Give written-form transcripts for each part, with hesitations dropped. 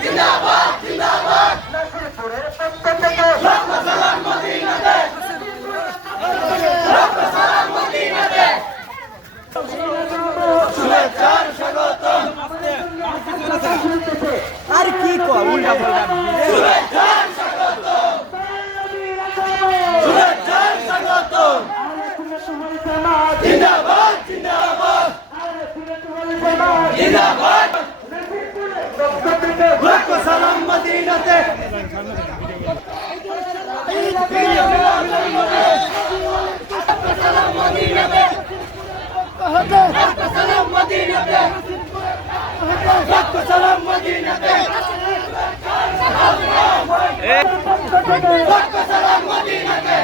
জিন্দাবাদ জিন্দাবাদ নাসিরপুরের পক্ষ থেকে লাখ সালাম মদিনাতে লাখ সালাম মদিনাতে শুভেচ্ছার স্বাগতম আর কি কয় উল্টা পাল্টা শুভেচ্ছার স্বাগতম শুভেচ্ছার স্বাগতম জিন্দাবাদ জিন্দাবাদ জিন্দাবাদ লাখ সালাম মদিনাতে সালাম মদিনাতে লাখ সালাম মদিনাতে লাখ সালাম মদিনাতে লাখ সালাম মদিনাতে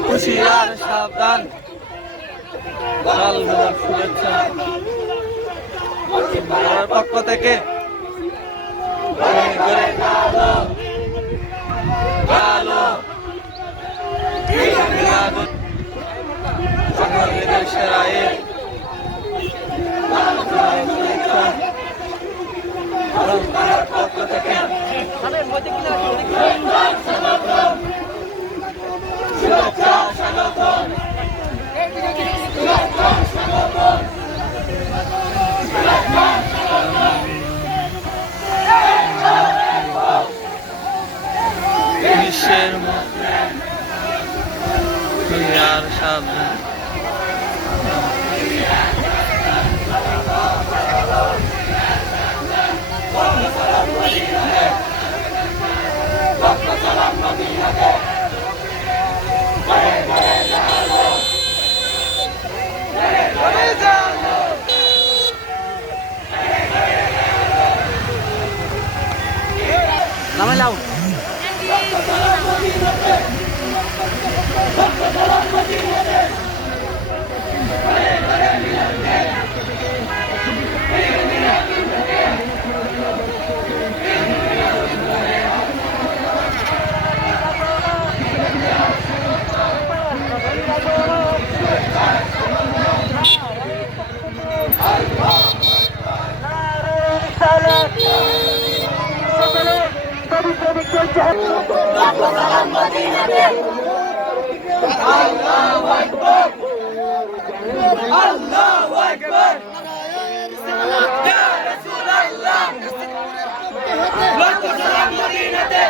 হুশিয়ার সাবধান শুভেচ্ছা পক্ষ থেকে পক্ষ থেকে শুভেচ্ছা স্বাগতম বিশ্বের আর সাবধান নামাই লাও আল্লাহু আকবার আল্লাহু আকবার ইয়া রাসূলুল্লাহ লাখ সালাম মদিনাতে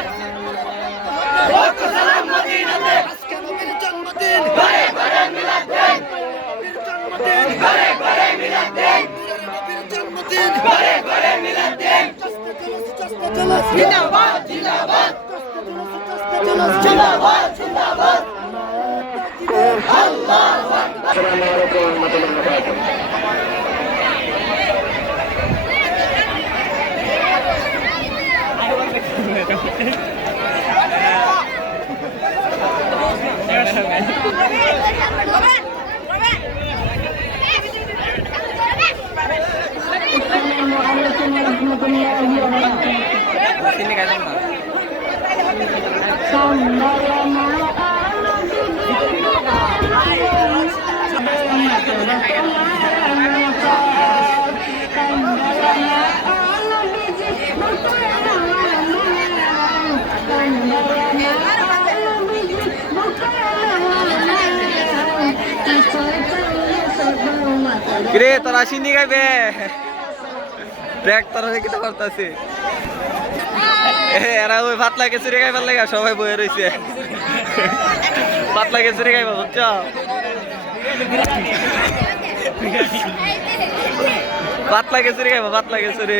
লাখ সালাম মদিনাতে আজকে নবীর জন্মদিন ঘরে ঘরে মিলাদ দেন ঘরে ঘরে মিলাদ দেন নবীর জন্মদিন ঘরে ঘরে মিলাদ দেন জিন্দাবাদ জিন্দাবাদ জিন্দাবাদ জিন্দাবাদ আল্লাহু আকবার আসসালামু আলাইকুম ওয়া রাহমাতুল্লাহি কিরে তোরা সিন্নি গাইবে দেখ তোরা কিতা করতেছে এরা ওই পাতলা খিচুড়ি খাইবার লাগা সবাই বয়ে রয়েছে পাতলা খিচুড়ি খাইবা বুঝছ পাতলা খিচুড়ি খাইবা পাতলা খিচুড়ি